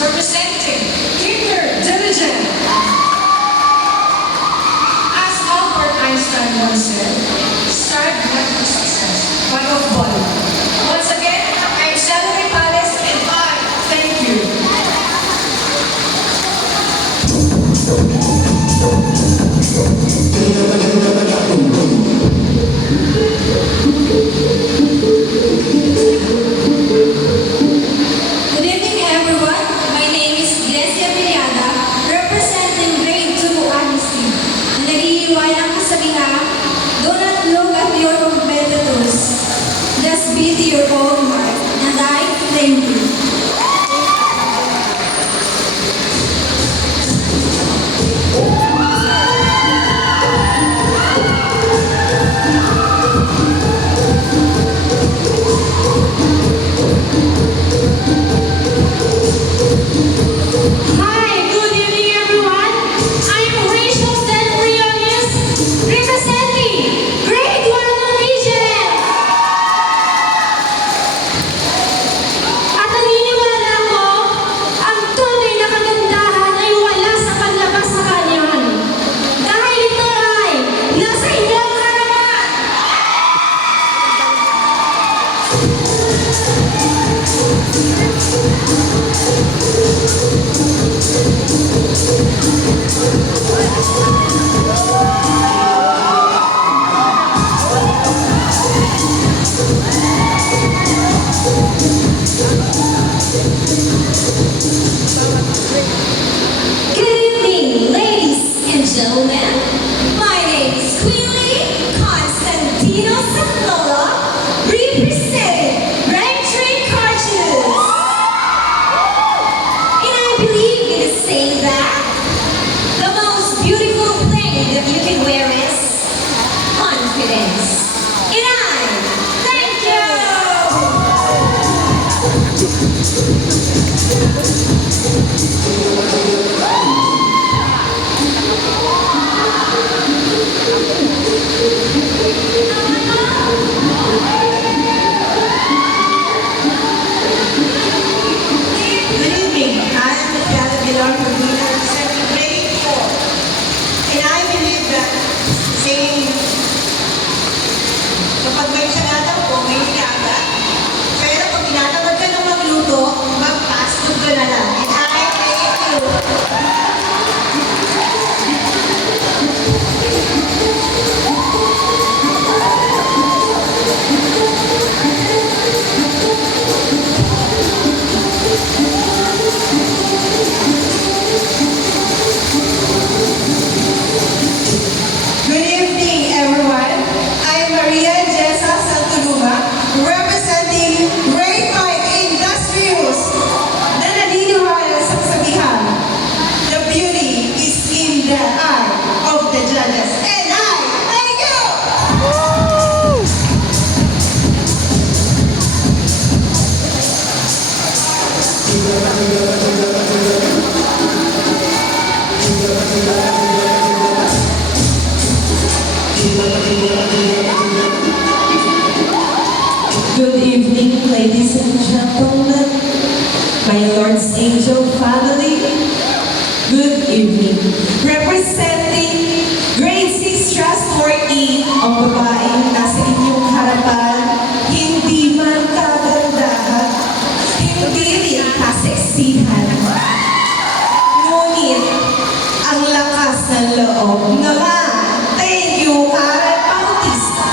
Representing Kinder Diligent. Lola, representing Braintree Cartoons. And I believe in saying that the most beautiful thing that you can wear is confidence. And I thank Good evening. I am Tiara Villar Medina, representing grade 4. And I believe that saying, kapag may tiyagatan po, may tiyaga. Pero pag tinatamad ka ng magluto, mag-fast food ka na lang. And I thank you. Good evening, everyone. I'm Maria Jessa Santuluma, representing Grade 5 Industrials na naniniwala sa kasabihan, the beauty is in the eye of the judges. And I thank you! Good evening, ladies and gentlemen, my Lord's Angel family. Good evening. Representing Grade 6 Trust 4E, ang babaeng nasa inyong harapan, hindi man kagandahan, hindi rin kaseksihan. Ngunit, ang lakas ng loob naman. Thank you, Karen Bautista.